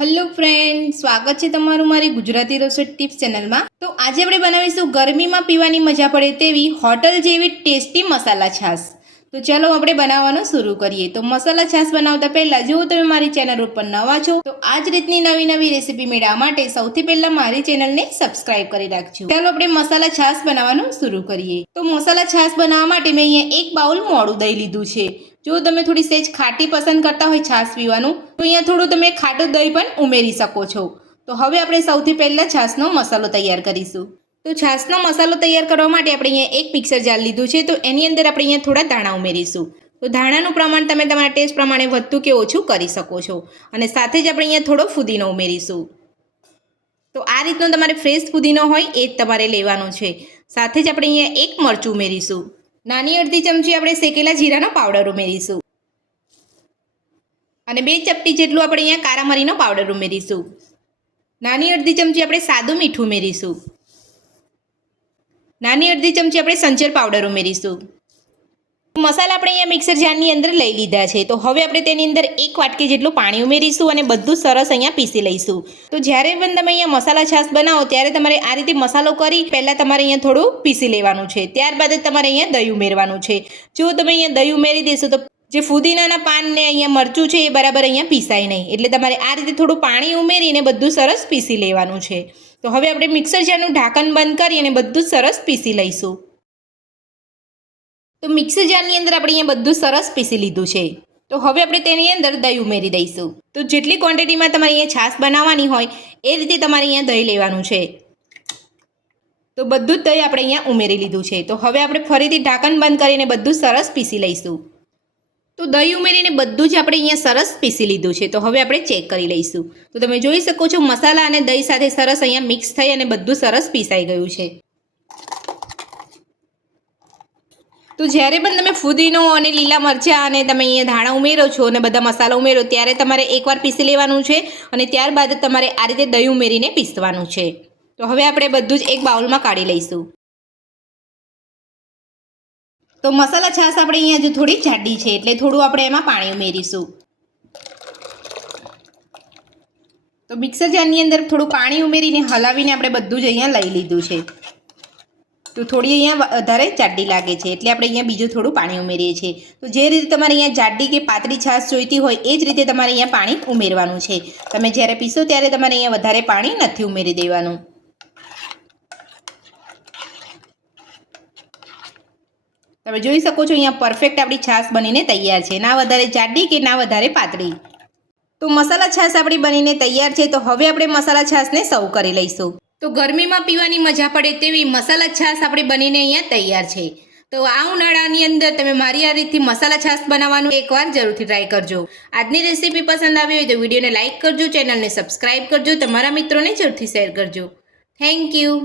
Hello friend, સ્વાગત છે તમારું મારી ગુજરાતી રસોઈ ટિપ્સ ચેનલમાં। તો આજે આપણે બનાવીશું ગરમીમાં પીવાની મજા પડે તેવી હોટલ જેવી ટેસ્ટી મસાલા છાશ। તો ચાલો આપણે બનાવવાનું શરૂ કરીએ। તો મસાલા છાશ બનાવતા પહેલાં જો તમે મારી ચેનલ ઉપર નવા છો તો આ જ રીતની નવી રેસીપી મેળવવા માટે સૌથી પહેલાં મારી ચેનલને સબસ્ક્રાઇબ કરી રાખજો। ચાલો આપણે મસાલા છાશ બનાવવાનું શરૂ કરીએ। તો મસાલા છાશ બનાવવા માટે મેં અહીંયા એક બાઉલ મોડું દહીં લીધું છે। જો તમે થોડી સેજ ખાટી પસંદ કરતા હોય છાશ પીવાનું તો અહીંયા થોડું તમે ખાટું દહીં પણ ઉમેરી શકો છો। તો હવે આપણે સૌથી પહેલાં છાશનો મસાલો તૈયાર કરીશું। તો છાશનો મસાલો તૈયાર કરવા માટે આપણે અહીંયા એક મિક્સર જાર લીધું છે। તો એની અંદર આપણે અહીંયા થોડા ધાણા ઉમેરીશું। તો ધાણાનું પ્રમાણ તમે તમારા ટેસ્ટ પ્રમાણે વધતું કે ઓછું કરી શકો છો। અને સાથે જ આપણે અહીંયા થોડો ફુદીનો ઉમેરીશું। તો આ રીતનો તમારે ફ્રેશ ફુદીનો હોય એ જ તમારે લેવાનો છે। સાથે જ આપણે અહીંયા એક મરચું ઉમેરીશું। નાની અડધી ચમચી આપણે શેકેલા જીરાનો પાવડર ઉમેરીશું અને 2 ચપટી જેટલું આપણે અહીંયા કાળા મરીનો પાવડર ઉમેરીશું। નાની અડધી ચમચી આપણે સાદું મીઠું ઉમેરીશું। નાની અડધી ચમચી આપણે સંચર પાવડર ઉમેરીશું। મસાલા આપણે અહીંયા મિક્સર જારની અંદર લઈ લીધા છે। તો હવે આપણે તેની અંદર 1 વાટકી જેટલું પાણી ઉમેરીશું અને બધું સરસ અહીંયા પીસી લઈશું। તો જ્યારે પણ તમે અહીંયા મસાલા છાશ બનાવો ત્યારે તમારે આ રીતે મસાલો કરી પહેલાં તમારે અહીંયા થોડું પીસી લેવાનું છે। ત્યારબાદ જ તમારે અહીંયા દહીં ઉમેરવાનું છે। જો તમે અહીંયા દહીં ઉમેરી દેશો તો જે ફુદીનાના પાન ને અહીંયા મરચું છે એ બરાબર અહીંયા પીસાય નહીં, એટલે તમારે આ રીતે થોડું પાણી ઉમેરીને બધું સરસ પીસી લેવાનું છે। તો હવે આપણે મિક્સર જારનું ઢાંકણ બંધ કરી અને બધું સરસ પીસી લઈશું। તો મિક્સર જારની અંદર આપણે અહીંયા બધું સરસ પીસી લીધું છે। તો હવે આપણે તેની અંદર દહીં ઉમેરી દઈશું। તો જેટલી ક્વોન્ટિટીમાં તમારે અહીંયા છાશ બનાવવાની હોય એ રીતે તમારે અહીંયા દહીં લેવાનું છે। તો બધું જ દહીં આપણે અહીંયા ઉમેરી લીધું છે। તો હવે આપણે ફરીથી ઢાંકણ બંધ કરીને બધું સરસ પીસી લઈશું। તો દહીં ઉમેરીને બધું જ આપણે અહીંયા સરસ પીસી લીધું છે। તો હવે આપણે ચેક કરી લઈશું। તો તમે જોઈ શકો છો મસાલા અને દહીં સાથે સરસ અહીંયા મિક્સ થઈ અને બધું સરસ પીસાઈ ગયું છે। તો જ્યારે પણ તમે ફુદીનો અને લીલા મરચાં અને તમે અહીંયા ધાણા ઉમેરો છો અને બધા મસાલા ઉમેરો ત્યારે તમારે એકવાર પીસી લેવાનું છે અને ત્યારબાદ તમારે આ રીતે દહીં ઉમેરીને પીસવાનું છે। તો હવે આપણે બધું જ એક બાઉલમાં કાઢી લઈશું। તો મસાલા છાશ આપણે અહીંયા જો થોડી જાડી છે એટલે થોડું આપણે એમાં પાણી ઉમેરીશું। તો મિક્સર જારની અંદર થોડું પાણી ઉમેરીને હલાવીને આપણે બધું જ અહીંયા લઈ લીધું છે। તો થોડી અહીંયા વધારે જાડી લાગે છે એટલે આપણે અહીંયા બીજું થોડું પાણી ઉમેરીએ છીએ। તો જે રીતે તમારે અહીંયા જાડી કે પાતળી છાશ જોઈતી હોય એ જ રીતે તમારે અહીંયા પાણી ઉમેરવાનું છે। તમે જ્યારે પીસો ત્યારે તમારે અહીંયા વધારે પાણી નથી ઉમેરી દેવાનું। તમે જોઈ શકો છો અહીંયા પરફેક્ટ આપણી છાશ બનીને તૈયાર છે, ના વધારે જાડી કે ના વધારે પાતળી। તો મસાલા છાશ આપણી બનીને તૈયાર છે। તો હવે આપણે મસાલા છાશને સર્વ કરી લઈશું। તો ગરમીમાં પીવાની મજા પડે તેવી મસાલા છાશ આપણી બનીને અહીંયા તૈયાર છે। તો આ ઉનાળાની અંદર તમે મારી આ રીતથી મસાલા છાશ બનાવવાનું એકવાર જરૂરથી ટ્રાય કરજો। આજની રેસીપી પસંદ આવી હોય તો વિડીયોને લાઇક કરજો, ચેનલને સબસ્ક્રાઇબ કરજો, તમારા મિત્રોને જરૂરથી શેર કરજો। Thank you.